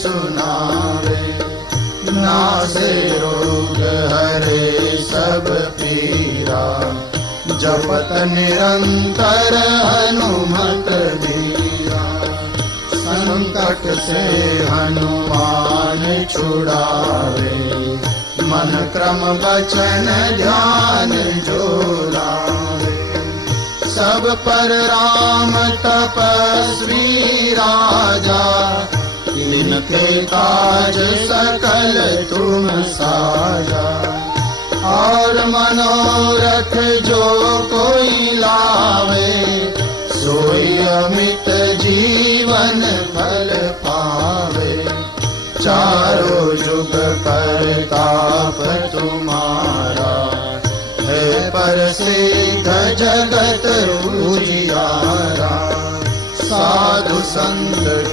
सुनावे। नासे रोग हरे सब पीरा, जपत निरंतर हनुमत धीरा। संकट से हनुमान छुड़ावे, मन क्रम वचन ध्यान जो लावे। सब पर राम तपस्वी राजा, तिनके काज सकल तुम साजा। और मनोरथ जो कोई लावे, सोई अमित जीवन फल पावे। चारों जुग परताप तुम्हारा, है परसिद्ध जगत उजियारा। साधु संत